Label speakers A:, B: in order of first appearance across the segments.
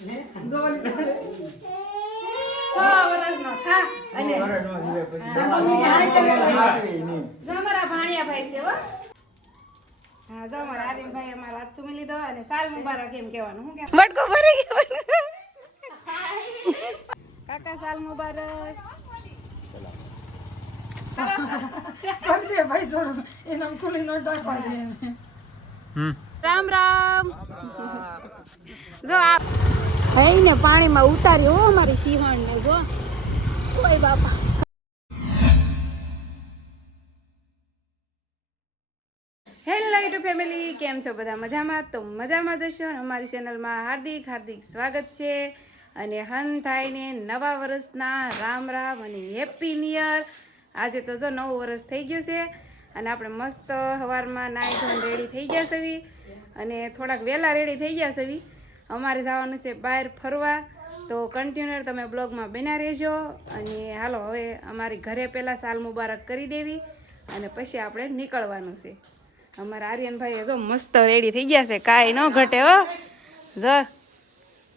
A: વટકો ભરી ગયો.
B: કાકા સાલ મુબારક.
C: કરી ભાઈ જોર એનો નોટ દાખવા દે
B: રામ રામ. જો આ ભાઈને પાણીમાં ઉતારી, હો, અમારી સિંહણને, જો. કોઈ બાપા. હેલો ફેમિલી, કેમ છો બધા મજામાં? તો મજામાં જશો અને અમારી ચેનલમાં હાર્દિક હાર્દિક સ્વાગત છે. અને હન થાયને નવા વર્ષના રામ રામ અને હેપી નિયર આજે તો જો નવું વર્ષ થઈ ગયું છે અને આપણે મસ્ત સવારમાં નાઈ ધોઈને રેડી થઈ ગયા સવી અને થોડાક વહેલા રેડી થઈ ગયા સવી અમારે જવાનું છે બહાર ફરવા. તો કન્ટિન્યુઅર તમે બ્લોગમાં બના રહેજો. અને હાલો, હવે અમારી ઘરે પહેલાં સાલ મુબારક કરી દેવી. અને પછી આપણે નીકળવાનું છે. અમારા આર્યનભાઈ જો મસ્ત રેડી થઈ ગયા છે. કાંઈ ન ઘટે, હો. જ,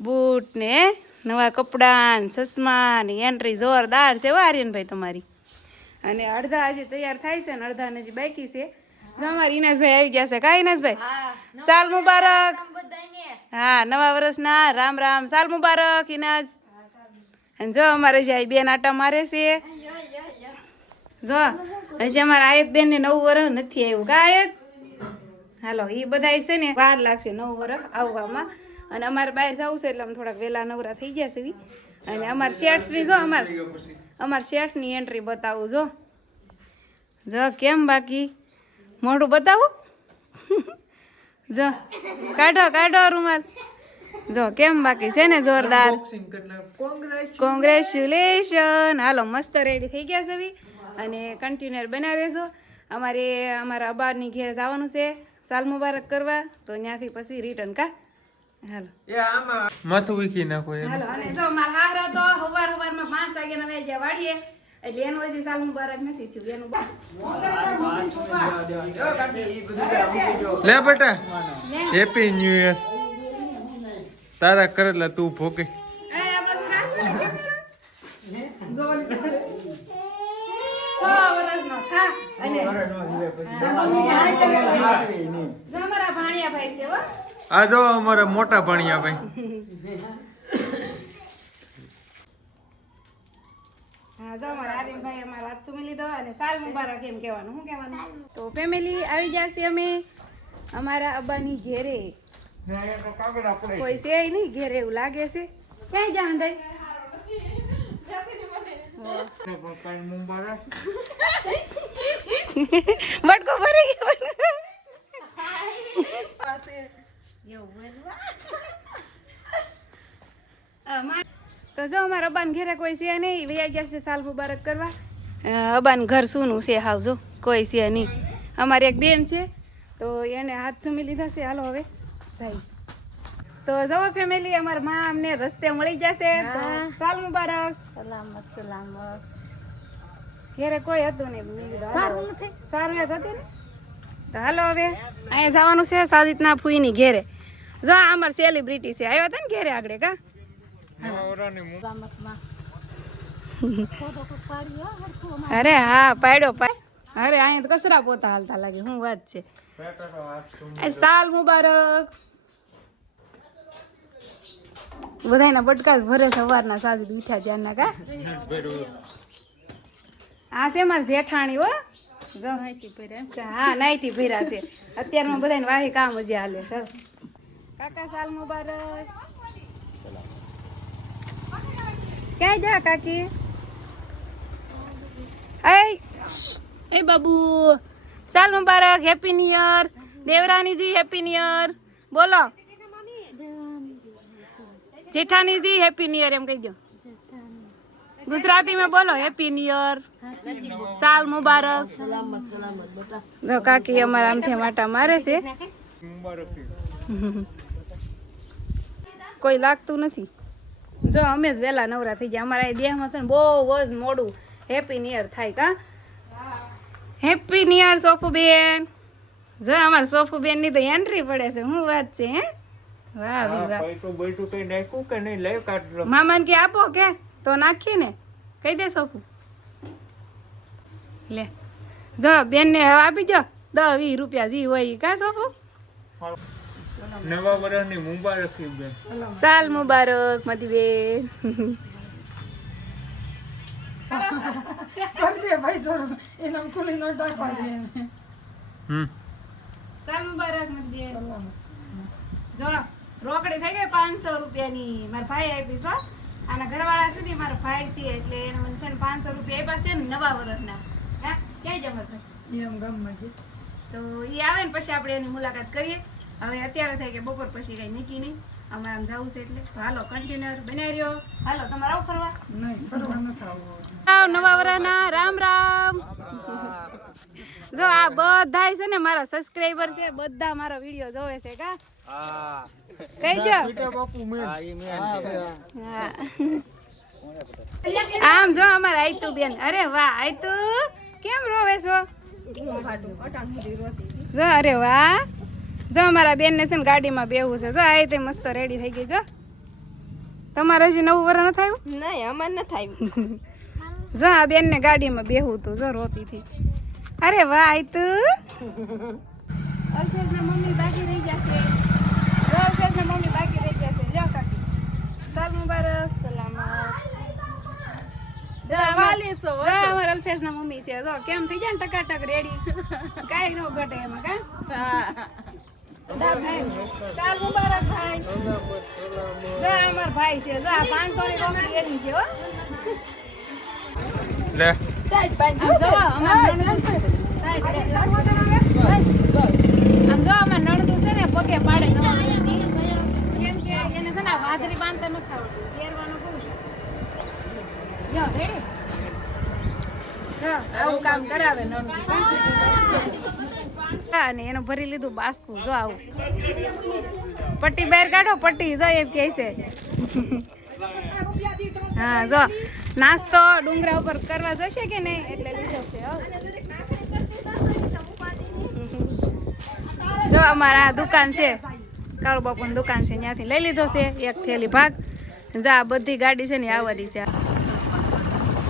B: બૂટ ને નવા કપડાં ચશ્મા ને એન્ટ્રી જોરદાર છે આર્યનભાઈ તમારી. અને અડધા હજી તૈયાર થાય છે ને અડધા હજી બાકી છે. જો અમારા ઇનાસભાઈ આવી ગયા છે. કા ઇનાસભાઈ સાલ મુબારક. હા નવા વર્ષના રામ રામ. સાલ મુબારક અને જો અમારે છે બેન આટા મારે છે. જો હજી અમારા આયત બેન ને નવું વર્ષ નથી આવ્યું. કા આયત? હાલો એ બધા છે ને વાર લાગશે નવું વર્ષ આવવામાં. અને અમારે બહાર જવું છે એટલે અમે થોડાક વહેલા નવરા થઈ ગયા છે અને અને અમારા શેઠની જો અમાર અમારે શેઠની એન્ટ્રી બતાવું જો. જો કેમ બાકી? મોઢું બતાવો. જો કાઢો કાઢો રૂમાલ. જો કેમ બાકી છે ને જોરદાર? કોંગ્રેચ્યુલેશન હાલો મસ્ત રેડી થઈ ગયા છે અને કન્ટિન્યુઅર બના રહેજો. અમારે અમારા અબારની ઘેર જવાનું છે. સાલ મુબારક કરવા. તો ત્યાંથી પછી રિટર્ન કા? હાલો.
D: માથું વીખી નાખો
B: હાલો અને જો મારા હારા તો હવાર હવારમાં પાંચ વાગ્યાના વાગ્યા વાડીએ એટલે એનું હજી સાલ મુબારક નથી થયું એનું
D: લે બેટા હેપી ન્યુ યર તારા કરેલા તું ભોગે.
B: આ.
C: જો અમારા મોટા
B: સો વર્ષનો થા અને તારા મમ્મીને હાય છે બેન. જો અમારા ભાણિયા ભાઈ છે હો
D: આ જો અમારા મોટા ભણિયા ભાઈ
B: હા જો અમારા આર્યનભાઈ અમારા હાથ ચૂમી લીધો અને સાલ મુબારક એમ કહેવાનું. શું કહેવાનું? તો ફેમિલી આવી જશે અમે અમારા અબ્બાની ઘેરે. કોઈ છે. નહીં ઘેરે એવું લાગે છે. ક્યાંય જા હંધાઈ?
A: વટકો ભરી ગયો
B: તો જો અમારા અબાન ઘેરે કોઈ છે નહીં વૈયા ગયા છે સાલ મુબારક કરવા. અબાન ઘર સૂનું છે હાવ જો કોઈ છે નહીં. અમારી એક બેન છે તો એને હાથ ચૂમી લીધા છે. હાલો હવે જાય. તો જવો ફેમિલી અમારા મા અમને રસ્તે મળી જશે. સાલ મુબારક.
A: સલામત સલામત.
B: ઘેરે કોઈ હતું નહીં સારું નથી. સારું યાદ હતી ને? તો હાલો હવે અહીંયા જવાનું છે સાદિતના ફૂઈની ઘેરે. જો આ અમાર સેલિબ્રિટી છે. આવ્યા હતા ને ઘેરે આગળ કા? અરે હા પાડ્યો પાડ અરે અહીંયા તો કસરા પોતા હાલતા લાગે હું વાત છે? એ સાલ મુબારક. બધાના બટકા જ ભરે સવારના સાજી ઉઠ્યા ત્યારના કા? આ છે મારી જેઠાણી હો. હા નાઈટી ભર્યા છે. અત્યારમાં બધાને વાહી કામ હજી હાલે સર કાકા સાલ મુબારક. ક્યાં જા કાકી? એ એ બાબુ સાલ મુબારક હેપી ન્યુ યર દેવરાનીજી હેપી ન્યુ યર બોલો. જેઠાણીજી હેપી ન્યુ યર એમ કહી દો. ગુજરાતી में બોલો હેપી ન્યુ યર સાલ મુબારક. જો કાકી અમારા આમથી માટા મારે છે. કોઈ લાગતું નથી. જો અમે જ વહેલા નવરા થઈ ગયા. અમારા દેહમાં છે ને બહુ જ મોડું હેપી નિયર થાય કા? હેપી નિયર યર સોફુબેન. જો અમારા સોફુબેનની તો એન્ટ્રી પડે છે. શું વાત છે હે? વાહ વાહ મામાને કે આપો કે? તો નાખીએ ને. કહી દે સોફુ. લે. જો બેનને હવે આપી દો દસ વીસ રૂપિયા જી હોય કા સોફું?
D: નવા વર્ષની મુબારક બેન.
B: સાલ મુબારક મધી બેન
C: કરી ભાઈ સોરું એને આમ ખુલ્લી નોટ દે
D: હમ.
B: સાલ મુબારક મધી બેન જો રોકડી થઈ ગઈ પાંચસો રૂપિયાની. મારા ભાઈ આપી છો આના ઘરવાળા છે ને મારો ભાઈ છે એટલે એને મને છે ને પાંચસો રૂપિયા આપ્યા છે ને નવા વર્ષના હા ક્યાંય જમા થાય
C: ગામમાં
B: તો એ આવે ને પછી આપણે એની મુલાકાત કરીએ. હવે અત્યારે થાય કે બપોર પછી કઈ નીકી નહીં. અમારે આમ જવું છે એટલે. હાલો કન્ટેનર બનાવી રહ્યો. હાલો તમારે આવું ફરવા?
C: નહીં ફરવા નથી
B: આવું નવા વરાના રામ રામ. જો આ બધા છે ને મારા સબસ્ક્રાઇબર છે બધા મારો વીડિયો જોવે છે કા?
D: હા
B: કહી દો.
D: બાપુ મેન હા ઈ મેન છે
B: હા. આમ જો અમારે આયતુ બેન. અરે વાહ આયતુ કેમ રોવે છો? જો અરે વાહ. જો અમારા બેન ને છે ને ગાડીમાં બેવું છે. જો આ તે મસ્ત રેડી થઈ ગઈ જો. તમારે હજી નવું વર ન થયું?
A: નહીં અમારે ન થાય.
B: જો આ બેન ને ગાડીમાં બેહું તું જો રોતી હતી અરે વાહ આય તું. અલ્પેશના મમ્મી બાકી રહી જશે જો અલ્ફેઝ ના મમ્મી બાકી રહી છે. લ્યો કાકી. સાલ મુબારક. સલામત જો જો મમ્મી છે. જો કેમ થઈ જાય ને ટકાટક રેડી કાંઈ નો ઘટે એમાં કા? સાલ મુબારક ભાઈ. જો અમાર ભાઈ છે. જો આ પાંચસો ની કોમેડી એની છે હો.
D: લે.
B: આમ જો અમાર નણંદ આમ જો અમાર નણંદુ છે ને પગે પાડે. કેમ કે એને છે ને વાદળી બાંધતા નથી આવડતું. પહેરવાનું બહુ છે. લ્યો, ready? આવું અને એનું ભરી લીધું બાસ્કું, જો આવું. પટ્ટી બહાર કાઢો, પટ્ટી, જો એમ કહે છે. હા, જો. નાસ્તો ડુંગરા ઉપર કરવા જોશે કે નહીં? એટલે જો, અમારા દુકાન છે. કાળુ બાપુની દુકાન છે, ત્યાંથી લઈ લીધો છે, એક થેલી ભાગ. જો આ બધી ગાડી છે ને, આવવાની છે.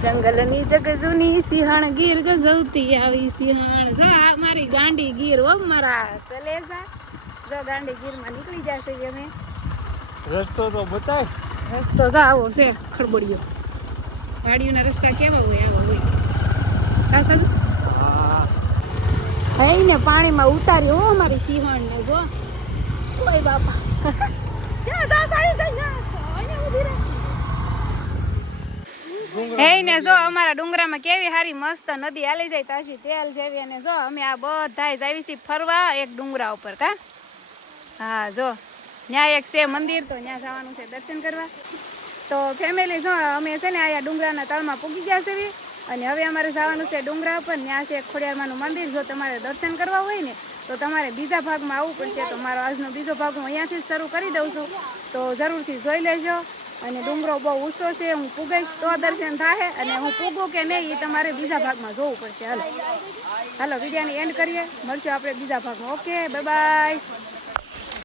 B: જંગલની જગજુની સિંહણ ગીર ગજવતી આવી સિંહણ. જા મારી ગાંડી ગીર ઓ મારા. કલેજા જો. ગાંડી ગીરમાં નીકળી જશે અમે.
D: રસ્તો તો બતાય.
B: રસ્તો જો આવો છે ખડબડિયો. વાડીઓના રસ્તા કેવા હોય આવો હોય. હા સાહેબ
D: હા.
B: ને પાણીમાં ઉતારી હો અમારી સિંહણ ને જો. ઓય બાપા. ક્યાં જા સાઈ જા. અહીંયા ઊભી રહે. હે ને જો અમારા ડુંગરામાં કેવી હારી મસ્ત નદી હાલી જાય તાજી તેલ જેવી અને જો અમે આ બધાય જ આવી છીએ ફરવા એક ડુંગરા ઉપર કા? હા જો. ત્યાં એક છે મંદિર તો ત્યાં જવાનું છે દર્શન કરવા. તો ફેમિલી જો અમે છે ને અહીંયા ડુંગરાના તળમાં પૂગી ગયા છે અને હવે અમારે જવાનું છે ડુંગરા ઉપર ત્યાં છે ખોડિયારમાંનું મંદિર. જો તમારે દર્શન કરવા હોય ને તો તમારે બીજા ભાગમાં આવવું પડશે. તો મારો આજનો બીજો ભાગ હું અહીંયાથી જ શરૂ કરી દઉં છું. તો જરૂરથી જોઈ લેજો. અને ડુંગરો બહુ ઊંચો છે, હું પૂગીશ તો દર્શન થાય અને હું પૂગું કે નહીં એ તમારે બીજા ભાગમાં જોવું પડશે. હાલો. હાલો, વિડીયોની એન્ડ કરીએ. મળશું આપણે બીજા ભાગમાં. Okay bye bye